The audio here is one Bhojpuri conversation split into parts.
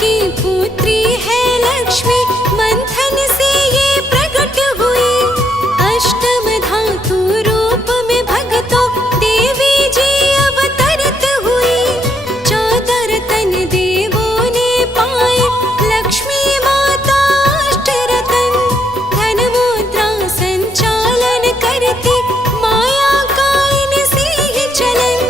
की पुत्री है लक्ष्मी, मंथन से ये प्रकट हुई। अष्टम धातु रूप में भक्तों देवी जी अवतरित हुई। 14 रतन देवों ने पाए, लक्ष्मी माता अष्ट रतन। धन मुद्रा संचालन करती, माया का इनसे ही चलन।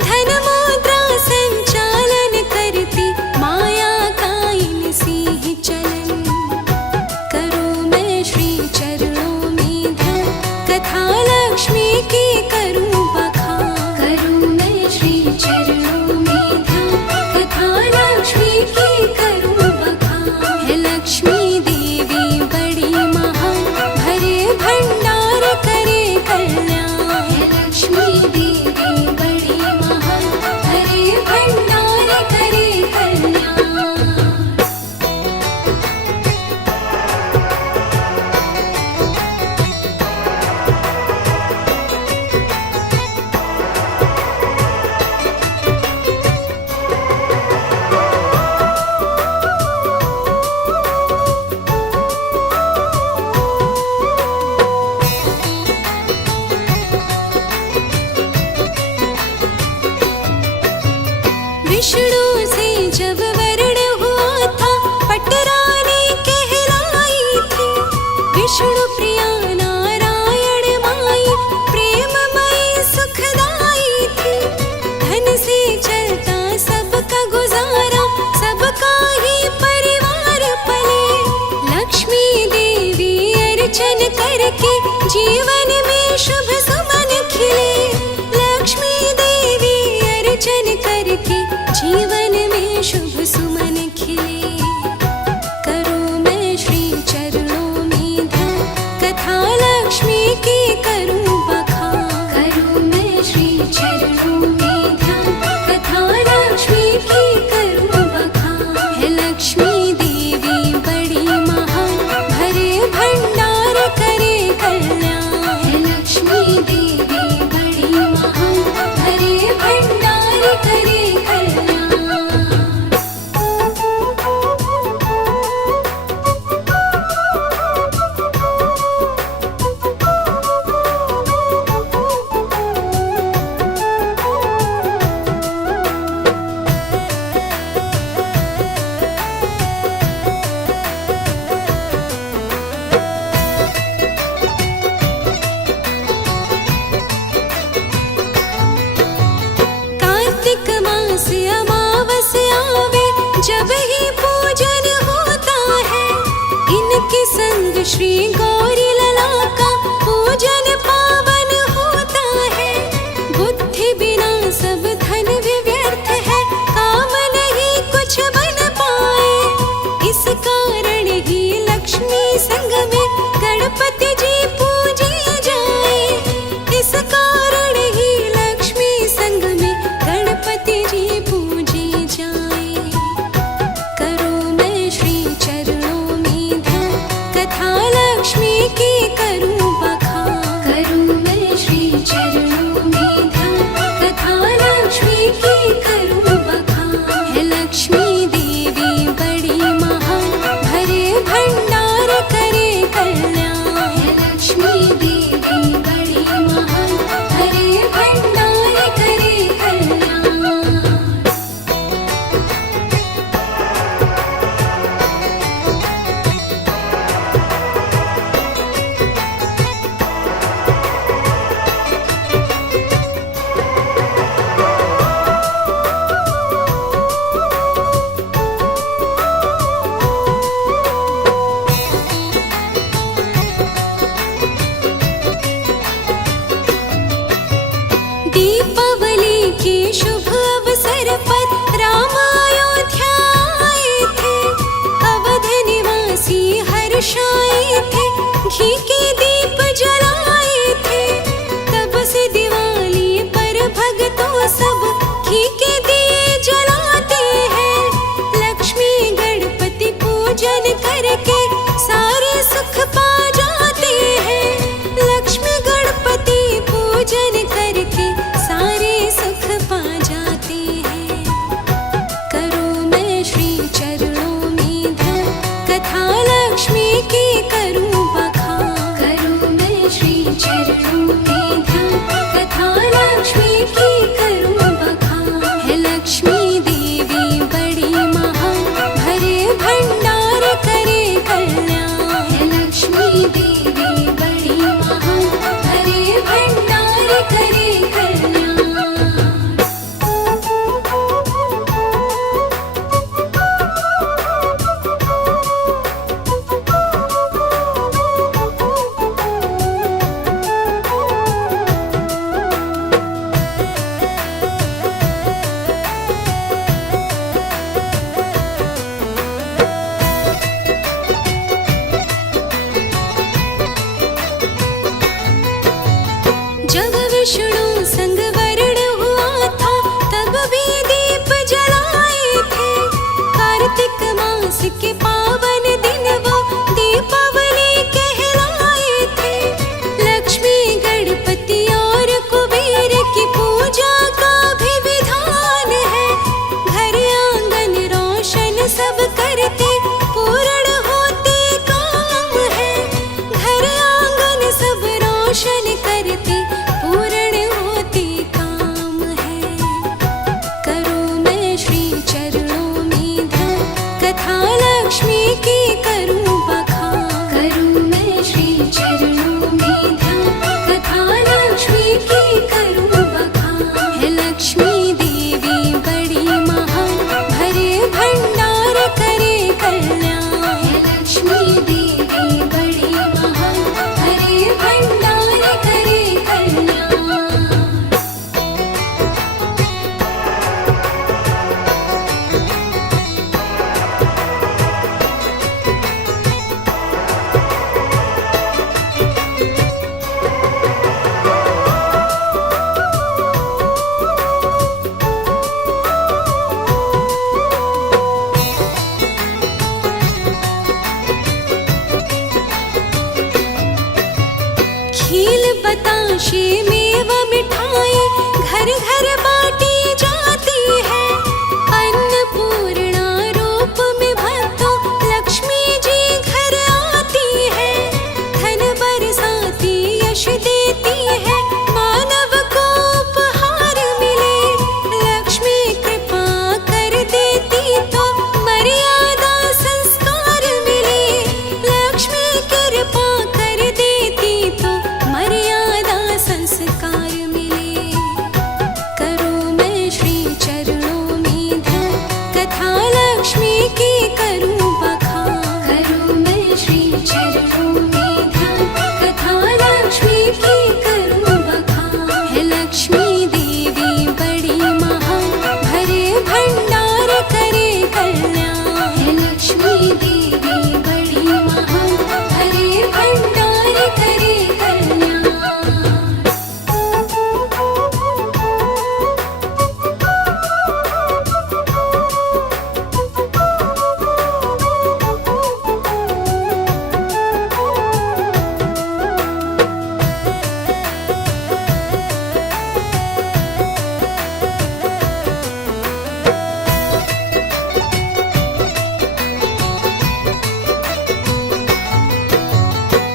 धन मुद्रा संचालन करती, माया का इनसे ही चलन। करूँ मैं श्री चरणों में ध्यान, कथा लक्ष्मी की करूँ बखान। करूँ मैं श्री चरणों में ध्यान, कथा लक्ष्मी की करूँ बखान। है लक्ष्मी देवी बड़ी महान, भरे भंडार करे कल्याण। है लक्ष्मी देवी बड़ी महान, भरे भंडार करे कल्याण। विष्णु से जब वर्ण हुआ था, पटरानी कहलाई थी। विष्णु प्रिया नारायण माई, प्रेममयी सुखदाई थी। धन से चलता सबका गुजारा, सबका ही परिवार पले। लक्ष्मी देवी अर्चन करके जीवन में शुभ सुमन खिले। लक्ष्मी देवी अर्चन करके जीवन में शुभ सुमन खिले। करूँ मैं श्री चरणों में ध्यान, कथा लक्ष्मी की करूँ बखान। करूँ मैं श्री चरणों में ध्यान, कथा लक्ष्मी की करूँ बखान। है लक्ष्मी देवी बड़ी महान, भरे भंडार करे कल्याण। है लक्ष्मी देवी बड़ी महान, भरे भंडार करे कल्याण। कार्तिक मास अमावस आवे, जब ही पूजन होता है। इनके संग श्री गौरी लला का पूजन पावन होता है। बुद्धि बिना सब धन भी व्यर्थ है, काम नहीं कुछ बन पाए। इस कारण ही लक्ष्मी संग में गणपति जी पूजे जाए। इस कारण ही लक्ष्मी संग में गणपति जी पूजे जाए। करूँ मैं श्री चरणों में ध्यान, कथा लक्ष्मी की करूँ बखान। करूँ मैं श्री चरणों में ध्यान, कथा लक्ष्मी की करूँ बखान। है लक्ष्मी देवी बड़ी महान, भरे भंडार करे कल्याण। है लक्ष्मी देवी बड़ी महान, भरे भंडार करे कल्याण। राशि मेवा मिठाई घर घर बांटी जाती है। अन्नपूर्णा रूप में भक्तों लक्ष्मी जी घर आती है। धन बरसाती यश देती है, मानव को उपहार मिले। लक्ष्मी कृपा कर देती तो मर्यादा संस्कार मिले। लक्ष्मी कृपा कर देती तो मर्यादा संस्कार मिले। करूँ मैं श्री चरणों में ध्यान, कथा लक्ष्मी की करूँ बखान। करूँ मैं श्री चरणों में ध्यान, कथा लक्ष्मी की करूँ बखान। है लक्ष्मी देवी बड़ी महान, भरे भंडार करे कल्याण। है लक्ष्मी देवी बड़ी महान, भरे भंडार करे कल्याण।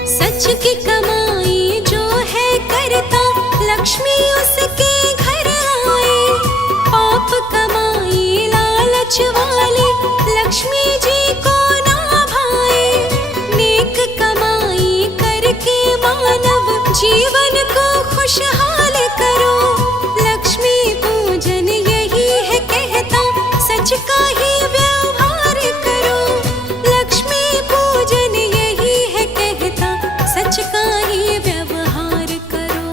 सच की कमाई जो है करता, लक्ष्मी उसके घर आए। पाप कमाई लालच वाली, लक्ष्मी जी को ना भाए। नेक कमाई करके मानव जीवन को खुशहाल करो। लक्ष्मी पूजन यही है कहता, सच का ही व्यवहार करो। लक्ष्मी पूजन यही है कहता, सच का ही व्यवहार करो।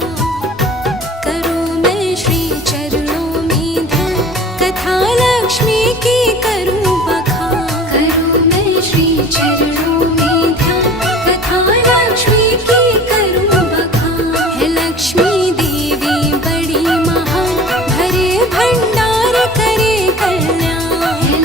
करूँ मैं श्री चरणों में ध्यान, कथा लक्ष्मी की करूँ बखान। करूँ मैं श्री चरणों में ध्यान, कथा लक्ष्मी की करूँ बखान। है लक्ष्मी देवी बड़ी महान, भरे भंडार करे कल्याण। है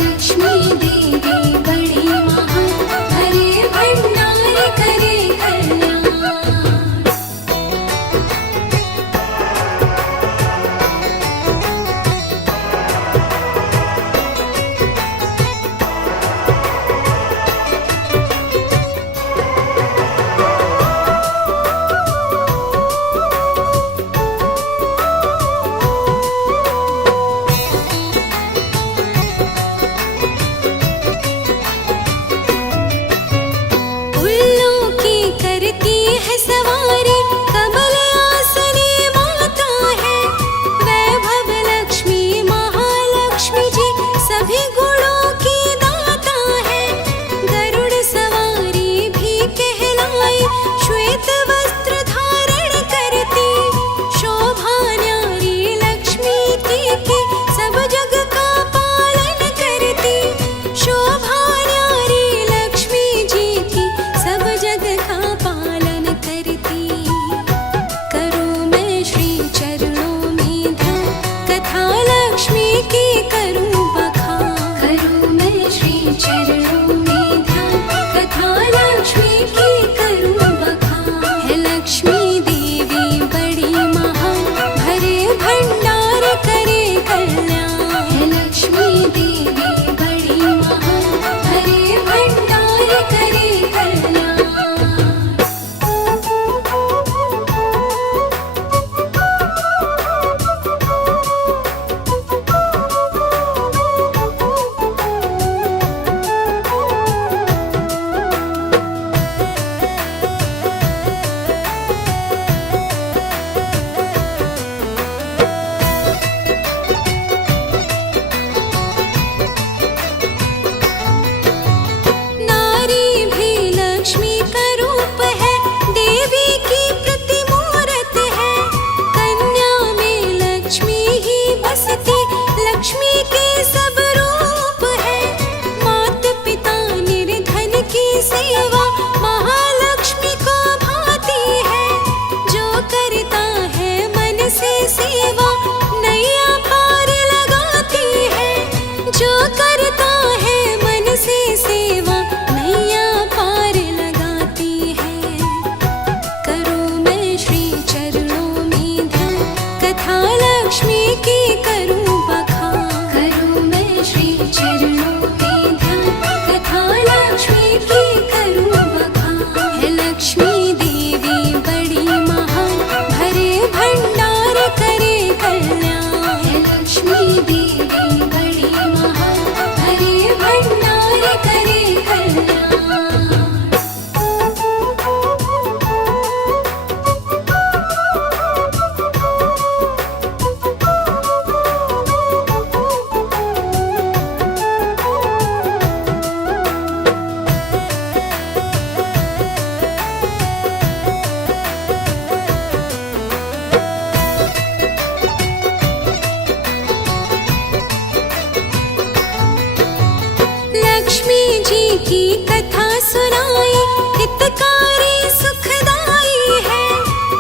की कथा सुनाई, हितकारी सुखदाई है।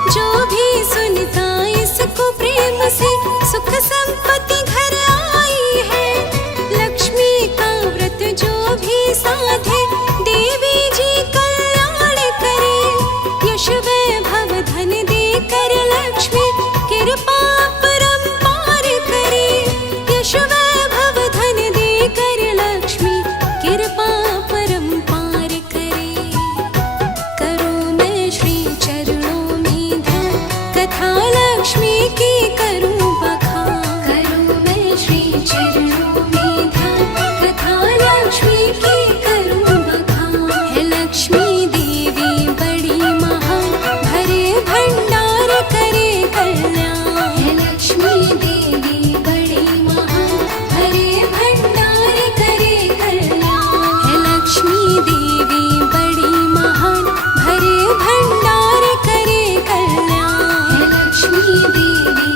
जो भी सुनता इसको प्रेम से, सुख संपत्ति घर आई है। लक्ष्मी का व्रत जो भी साधे, देवी जी कल्याण करे। यश वैभव धन देकर लक्ष्मी, कृपा परंपार करे। यश वैभव धन देकर लक्ष्मी, कृपा परंपार करे। करूँ मैं श्री चरणों में ध्यान, कथा लक्ष्मी की करूँ बखान। करूँ मैं श्री चरणों में ध्यान, कथा लक्ष्मी की करूँ बखान। है लक्ष्मी देवी बड़ी महान, भरे भंडार करे कल्याण। है लक्ष्मी देवी बड़ी महान, भरे भंडार करे कल्याण। है लक्ष्मी देवी बड़ी महान, भरे भंडार करे कल्याण। है लक्ष्मी देवी